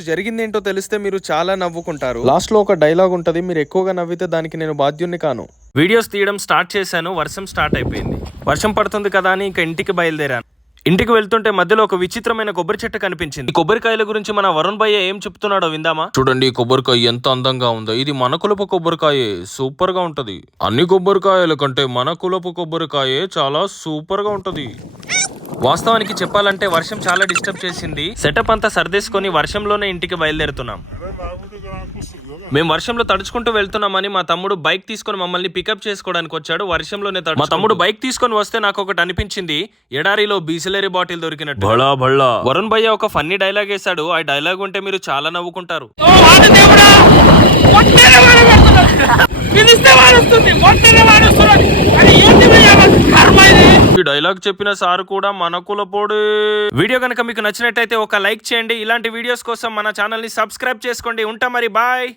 జరిగింది ఏంటో తెలిస్తే మీరు చాలా నవ్వుకుంటారు. లాస్ట్ లో ఒక డైలాగ్ ఉంటది, మీరు ఎక్కువగా నవ్వితే దానికి నేను బాధ్యుణ్ణి కాను. వీడియోస్ తీయడం స్టార్ట్ చేశాను, వర్షం స్టార్ట్ అయిపోయింది. వర్షం పడుతుంది కదా అని ఇంకా ఇంటికి బయలుదేరాను. ఇంటికి వెళ్తుంటే మధ్యలో ఒక విచిత్రమైన కొబ్బరి చెట్టు కనిపించింది. ఈ కొబ్బరికాయల గురించి మన వరుణ్ భయ్య ఏం చెప్తున్నాడో విందామా? చూడండి ఈ కొబ్బరికాయ ఎంత అందంగా ఉందో. ఇది మన కులపు కొబ్బరికాయే, సూపర్ గా ఉంటది. అన్ని కొబ్బరికాయల కంటే మన కులపు కొబ్బరికాయే చాలా సూపర్ గా ఉంటది. వాస్తవానికి చెప్పాలంటే వర్షం చాలా డిస్టర్బ్ చేసింది. సెటప్ అంతా సర్దేసుకొని వర్షంలోనే ఇంటికి బయలుదేరుతున్నాం. మేము వర్షంలో తడుచుకుంటూ వెళ్తున్నామని మా తమ్ముడు బైక్ తీసుకొని మమ్మల్ని పికప్ చేసుకోవడానికి వచ్చాడు. వర్షంలోనే మా తమ్ముడు బైక్ తీసుకొని వస్తే నాకు ఒకటి అనిపించింది, ఎడారిలో బీసిలరీ బాటిల్ దొరికినట్టు. భళా భళా. వరుణ్ భయ్య ఒక ఫన్నీ డైలాగ్ వేశాడు. ఆ డైలాగ్ ఉంటే మీరు చాలా నవ్వుకుంటారు. ఈ డైలాగ్ చెప్పిన సార్ కూడా మన కులపోడే. వీడియో కనుక మీకు నచ్చినట్టయితే ఒక లైక్ చేయండి. ఇలాంటి వీడియోస్ కోసం మన ఛానల్ ని సబ్స్క్రైబ్ చేసుకోండి. ఉంటా మరి, బాయ్.